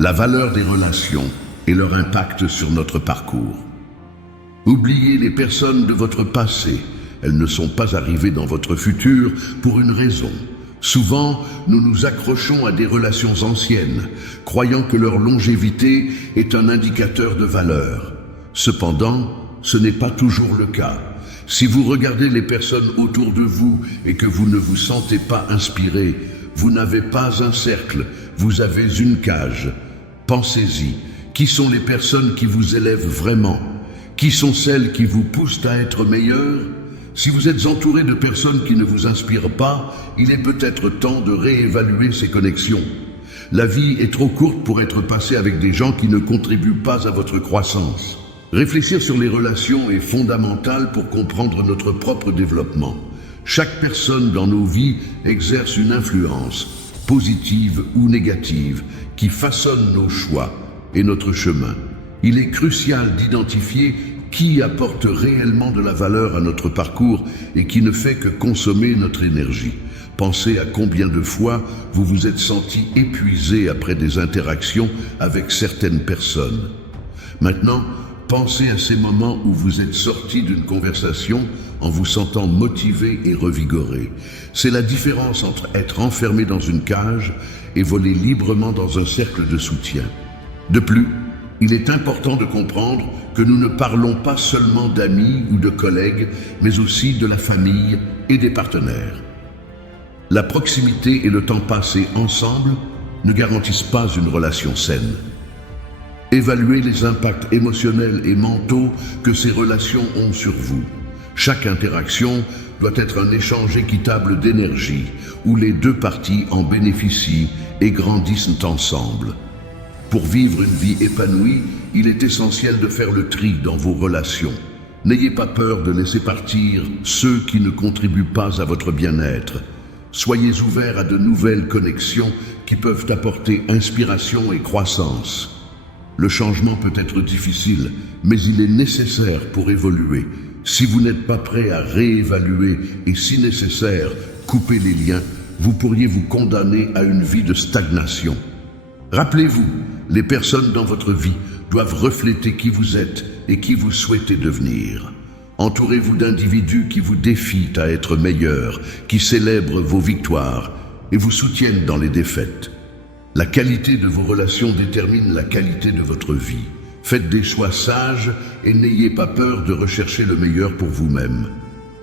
La valeur des relations et leur impact sur notre parcours. Oubliez les personnes de votre passé. Elles ne sont pas arrivées dans votre futur pour une raison. Souvent, nous nous accrochons à des relations anciennes, croyant que leur longévité est un indicateur de valeur. Cependant, ce n'est pas toujours le cas. Si vous regardez les personnes autour de vous et que vous ne vous sentez pas inspiré, vous n'avez pas un cercle, vous avez une cage. Pensez-y. Qui sont les personnes qui vous élèvent vraiment? Qui sont celles qui vous poussent à être meilleur? Si vous êtes entouré de personnes qui ne vous inspirent pas, il est peut-être temps de réévaluer ces connexions. La vie est trop courte pour être passée avec des gens qui ne contribuent pas à votre croissance. Réfléchir sur les relations est fondamental pour comprendre notre propre développement. Chaque personne dans nos vies exerce une influence, positive ou négative, qui façonne nos choix et notre chemin. Il est crucial d'identifier qui apporte réellement de la valeur à notre parcours et qui ne fait que consommer notre énergie. Pensez à combien de fois vous vous êtes senti épuisé après des interactions avec certaines personnes. Maintenant, pensez à ces moments où vous êtes sorti d'une conversation en vous sentant motivé et revigoré. C'est la différence entre être enfermé dans une cage et voler librement dans un cercle de soutien. De plus, il est important de comprendre que nous ne parlons pas seulement d'amis ou de collègues, mais aussi de la famille et des partenaires. La proximité et le temps passé ensemble ne garantissent pas une relation saine. Évaluez les impacts émotionnels et mentaux que ces relations ont sur vous. Chaque interaction doit être un échange équitable d'énergie, où les deux parties en bénéficient et grandissent ensemble. Pour vivre une vie épanouie, il est essentiel de faire le tri dans vos relations. N'ayez pas peur de laisser partir ceux qui ne contribuent pas à votre bien-être. Soyez ouverts à de nouvelles connexions qui peuvent apporter inspiration et croissance. Le changement peut être difficile, mais il est nécessaire pour évoluer. Si vous n'êtes pas prêt à réévaluer et, si nécessaire, couper les liens, vous pourriez vous condamner à une vie de stagnation. Rappelez-vous, les personnes dans votre vie doivent refléter qui vous êtes et qui vous souhaitez devenir. Entourez-vous d'individus qui vous défient à être meilleurs, qui célèbrent vos victoires et vous soutiennent dans les défaites. La qualité de vos relations détermine la qualité de votre vie. Faites des choix sages et n'ayez pas peur de rechercher le meilleur pour vous-même.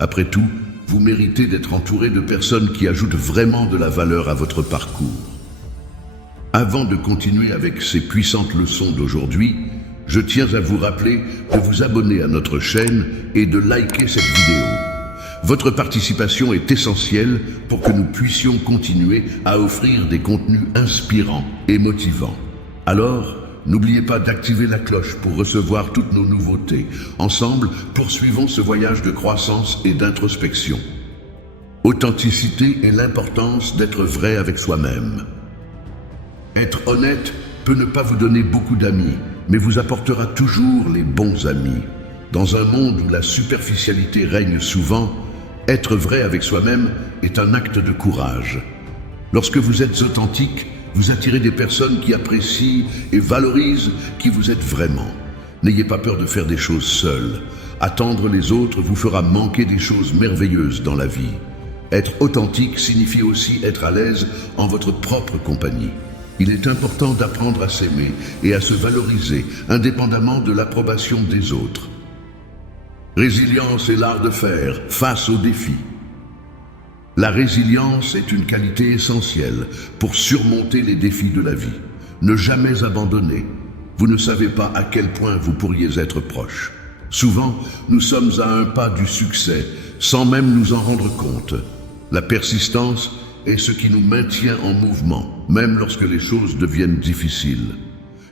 Après tout, vous méritez d'être entouré de personnes qui ajoutent vraiment de la valeur à votre parcours. Avant de continuer avec ces puissantes leçons d'aujourd'hui, je tiens à vous rappeler de vous abonner à notre chaîne et de liker cette vidéo. Votre participation est essentielle pour que nous puissions continuer à offrir des contenus inspirants et motivants. Alors, n'oubliez pas d'activer la cloche pour recevoir toutes nos nouveautés. Ensemble, poursuivons ce voyage de croissance et d'introspection. Authenticité et l'importance d'être vrai avec soi-même. Être honnête peut ne pas vous donner beaucoup d'amis, mais vous apportera toujours les bons amis. Dans un monde où la superficialité règne souvent, être vrai avec soi-même est un acte de courage. Lorsque vous êtes authentique, vous attirez des personnes qui apprécient et valorisent qui vous êtes vraiment. N'ayez pas peur de faire des choses seuls. Attendre les autres vous fera manquer des choses merveilleuses dans la vie. Être authentique signifie aussi être à l'aise en votre propre compagnie. Il est important d'apprendre à s'aimer et à se valoriser, indépendamment de l'approbation des autres. Résilience est l'art de faire face aux défis. La résilience est une qualité essentielle pour surmonter les défis de la vie. Ne jamais abandonner. Vous ne savez pas à quel point vous pourriez être proche. Souvent, nous sommes à un pas du succès, sans même nous en rendre compte. La persistance est ce qui nous maintient en mouvement, même lorsque les choses deviennent difficiles.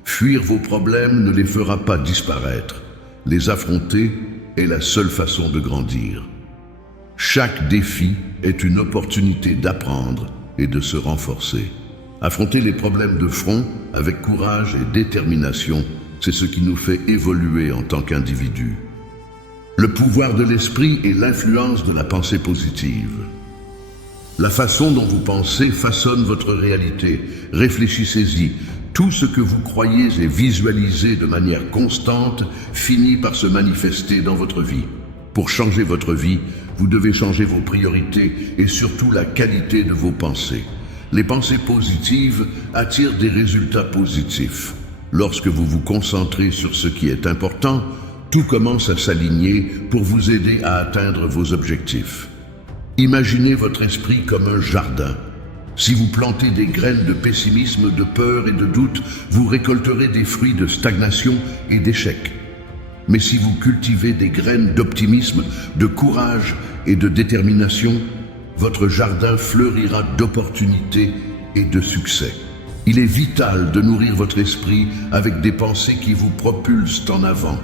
Fuir vos problèmes ne les fera pas disparaître. Les affronter est la seule façon de grandir. Chaque défi est une opportunité d'apprendre et de se renforcer. Affronter les problèmes de front avec courage et détermination, c'est ce qui nous fait évoluer en tant qu'individus. Le pouvoir de l'esprit et l'influence de la pensée positive. La façon dont vous pensez façonne votre réalité. Réfléchissez-y. Tout ce que vous croyez et visualisez de manière constante finit par se manifester dans votre vie. Pour changer votre vie, vous devez changer vos priorités et surtout la qualité de vos pensées. Les pensées positives attirent des résultats positifs. Lorsque vous vous concentrez sur ce qui est important, tout commence à s'aligner pour vous aider à atteindre vos objectifs. Imaginez votre esprit comme un jardin. Si vous plantez des graines de pessimisme, de peur et de doute, vous récolterez des fruits de stagnation et d'échec. Mais si vous cultivez des graines d'optimisme, de courage et de détermination, votre jardin fleurira d'opportunités et de succès. Il est vital de nourrir votre esprit avec des pensées qui vous propulsent en avant,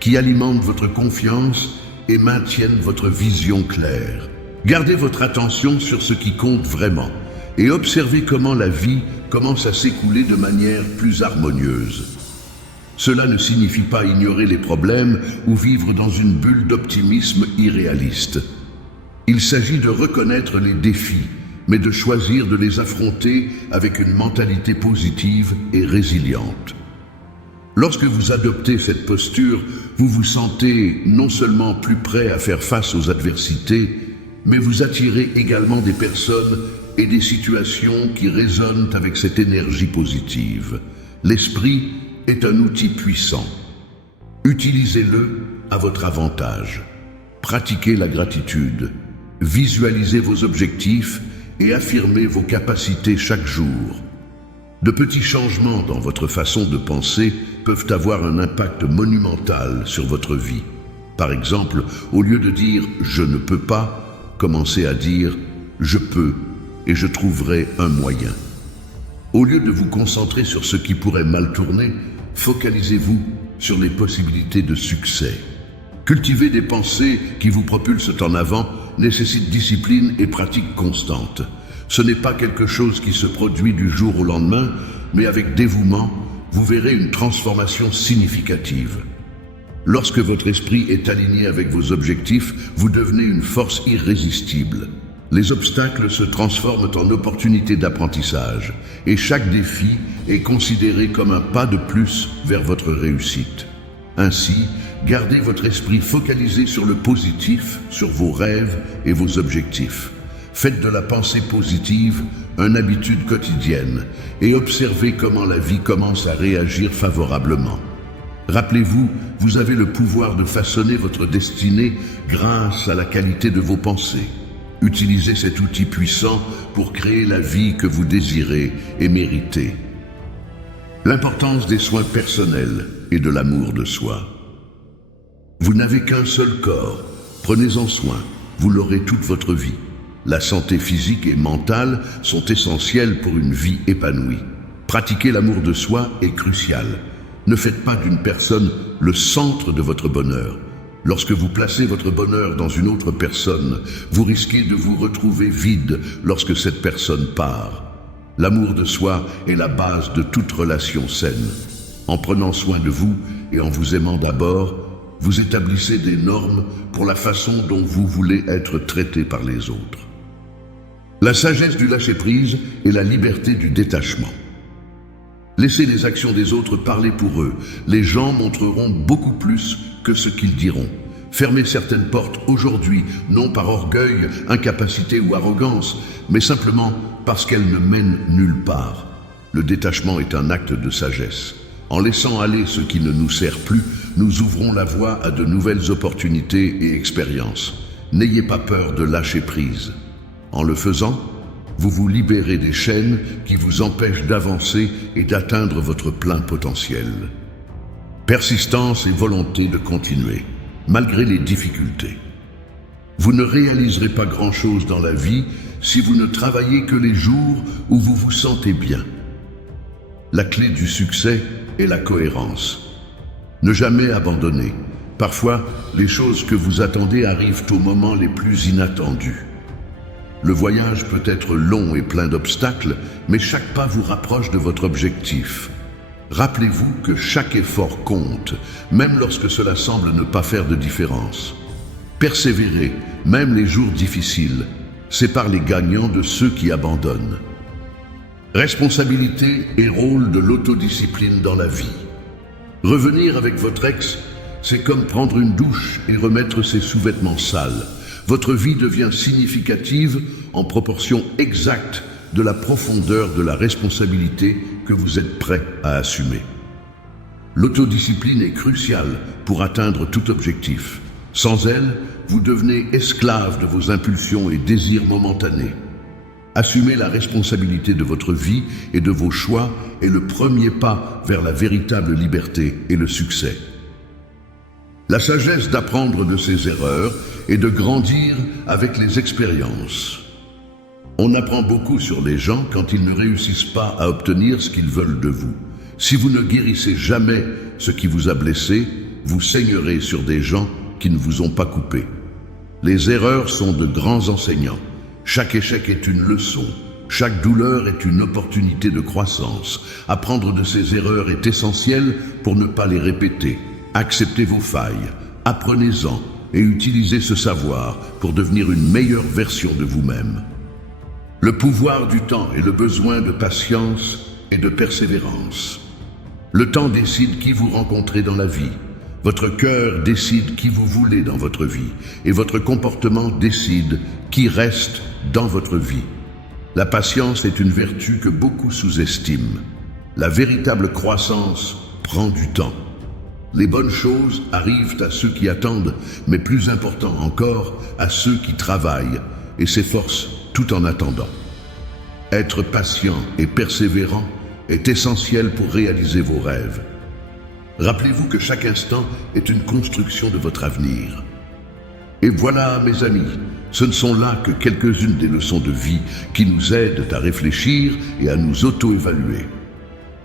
qui alimentent votre confiance et maintiennent votre vision claire. Gardez votre attention sur ce qui compte vraiment et observez comment la vie commence à s'écouler de manière plus harmonieuse. Cela ne signifie pas ignorer les problèmes ou vivre dans une bulle d'optimisme irréaliste. Il s'agit de reconnaître les défis, mais de choisir de les affronter avec une mentalité positive et résiliente. Lorsque vous adoptez cette posture, vous vous sentez non seulement plus prêt à faire face aux adversités, mais vous attirez également des personnes et des situations qui résonnent avec cette énergie positive. L'esprit est un outil puissant. Utilisez-le à votre avantage. Pratiquez la gratitude, visualisez vos objectifs et affirmez vos capacités chaque jour. De petits changements dans votre façon de penser peuvent avoir un impact monumental sur votre vie. Par exemple, au lieu de dire « je ne peux pas », commencez à dire « je peux et je trouverai un moyen ». Au lieu de vous concentrer sur ce qui pourrait mal tourner, focalisez-vous sur les possibilités de succès. Cultiver des pensées qui vous propulsent en avant nécessite discipline et pratique constante. Ce n'est pas quelque chose qui se produit du jour au lendemain, mais avec dévouement, vous verrez une transformation significative. Lorsque votre esprit est aligné avec vos objectifs, vous devenez une force irrésistible. Les obstacles se transforment en opportunités d'apprentissage et chaque défi est considéré comme un pas de plus vers votre réussite. Ainsi, gardez votre esprit focalisé sur le positif, sur vos rêves et vos objectifs. Faites de la pensée positive une habitude quotidienne et observez comment la vie commence à réagir favorablement. Rappelez-vous, vous avez le pouvoir de façonner votre destinée grâce à la qualité de vos pensées. Utilisez cet outil puissant pour créer la vie que vous désirez et méritez. L'importance des soins personnels et de l'amour de soi. Vous n'avez qu'un seul corps, prenez-en soin, vous l'aurez toute votre vie. La santé physique et mentale sont essentielles pour une vie épanouie. Pratiquer l'amour de soi est crucial. Ne faites pas d'une personne le centre de votre bonheur. Lorsque vous placez votre bonheur dans une autre personne, vous risquez de vous retrouver vide lorsque cette personne part. L'amour de soi est la base de toute relation saine. En prenant soin de vous et en vous aimant d'abord, vous établissez des normes pour la façon dont vous voulez être traité par les autres. La sagesse du lâcher-prise et la liberté du détachement. Laissez les actions des autres parler pour eux. Les gens montreront beaucoup plus que ce qu'ils diront. Fermez certaines portes aujourd'hui, non par orgueil, incapacité ou arrogance, mais simplement parce qu'elles ne mènent nulle part. Le détachement est un acte de sagesse. En laissant aller ce qui ne nous sert plus, nous ouvrons la voie à de nouvelles opportunités et expériences. N'ayez pas peur de lâcher prise. En le faisant, vous vous libérez des chaînes qui vous empêchent d'avancer et d'atteindre votre plein potentiel. Persistance et volonté de continuer, malgré les difficultés. Vous ne réaliserez pas grand-chose dans la vie si vous ne travaillez que les jours où vous vous sentez bien. La clé du succès est la cohérence. Ne jamais abandonner. Parfois, les choses que vous attendez arrivent aux moments les plus inattendus. Le voyage peut être long et plein d'obstacles, mais chaque pas vous rapproche de votre objectif. Rappelez-vous que chaque effort compte, même lorsque cela semble ne pas faire de différence. Persévérez, même les jours difficiles. Séparent les gagnants de ceux qui abandonnent. Responsabilité et rôle de l'autodiscipline dans la vie. Revenir avec votre ex, c'est comme prendre une douche et remettre ses sous-vêtements sales. Votre vie devient significative en proportion exacte de la profondeur de la responsabilité que vous êtes prêt à assumer. L'autodiscipline est cruciale pour atteindre tout objectif. Sans elle, vous devenez esclave de vos impulsions et désirs momentanés. Assumer la responsabilité de votre vie et de vos choix est le premier pas vers la véritable liberté et le succès. La sagesse d'apprendre de ses erreurs et de grandir avec les expériences. On apprend beaucoup sur les gens quand ils ne réussissent pas à obtenir ce qu'ils veulent de vous. Si vous ne guérissez jamais ce qui vous a blessé, vous saignerez sur des gens qui ne vous ont pas coupé. Les erreurs sont de grands enseignants. Chaque échec est une leçon. Chaque douleur est une opportunité de croissance. Apprendre de ces erreurs est essentiel pour ne pas les répéter. Acceptez vos failles, apprenez-en et utilisez ce savoir pour devenir une meilleure version de vous-même. Le pouvoir du temps et le besoin de patience et de persévérance. Le temps décide qui vous rencontrez dans la vie. Votre cœur décide qui vous voulez dans votre vie et votre comportement décide qui reste dans votre vie. La patience est une vertu que beaucoup sous-estiment. La véritable croissance prend du temps. Les bonnes choses arrivent à ceux qui attendent, mais plus important encore, à ceux qui travaillent et s'efforcent tout en attendant. Être patient et persévérant est essentiel pour réaliser vos rêves. Rappelez-vous que chaque instant est une construction de votre avenir. Et voilà, mes amis, ce ne sont là que quelques-unes des leçons de vie qui nous aident à réfléchir et à nous auto-évaluer.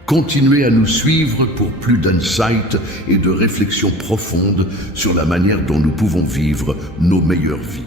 Continuez à nous suivre pour plus d'insights et de réflexions profondes sur la manière dont nous pouvons vivre nos meilleures vies.